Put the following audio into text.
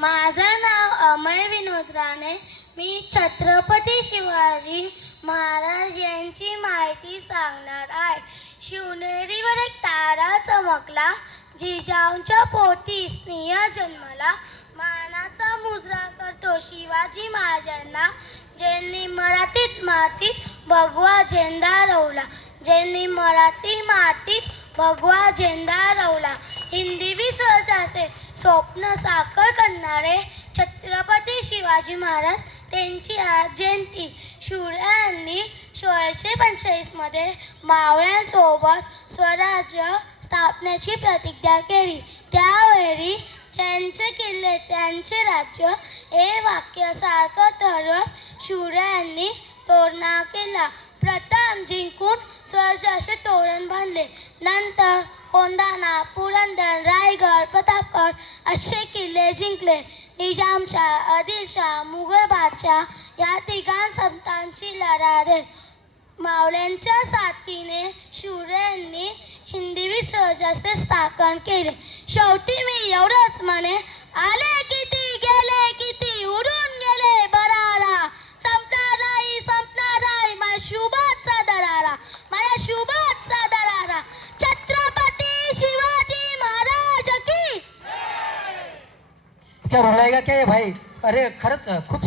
माझं नाव अमय विनोद राणे. मी छत्रपती शिवाजी महाराज यांची माहिती सांगणार आहे. शिवनेरीवर एक तारा चमकला, जिजाऊंच्या पोटी स्नेह जन्मला. मानाचा मुजरा करतो शिवाजी महाराजांना, ज्यांनी मराठीत मातीत भगवा झेंडा रोवला. ज्यांनी मराठी मातीत भगवा झेंडा रोवला. हिंदी विश्वासाचे स्वप्न साकार करणारे छत्रपती शिवाजी महाराज, त्यांची आज जयंती. शिवरायांनी 1645 मध्ये मावळ्यांसोबत स्वराज्य स्थापनेची प्रतिज्ञा केली. त्यावेळी ज्यांचे किल्ले त्यांचे राज्य हे वाक्य सारखं ठरवत शिवरायांनी तोरणा केला. प्रथम जिंकून स्वराज्याचे तोरण बांधले. नंतर कोंढाणा, पुरंदर, रायगड, प्रतापगड असे किल्ले जिंकले. निजामशाह, आदिलशाह, मुघल बादशाह या तिघां संतांची लढाई मावळ्यांच्या साथीने शिवरायांनी हिंदवी स्वराज्याचे स्थापन केले. शेवटी मी एवढंच म्हणे, आले किती गेले किती, उडून गेले बरारा. संपणार नाही संपणार नाही माझ्या शुभाचा दरारा, माझ्या शुभाचा दरारा. छत्रपती शिवाजी महाराज की. क्या रुलाएगा क्या ये भाई? अरे खरंच खूप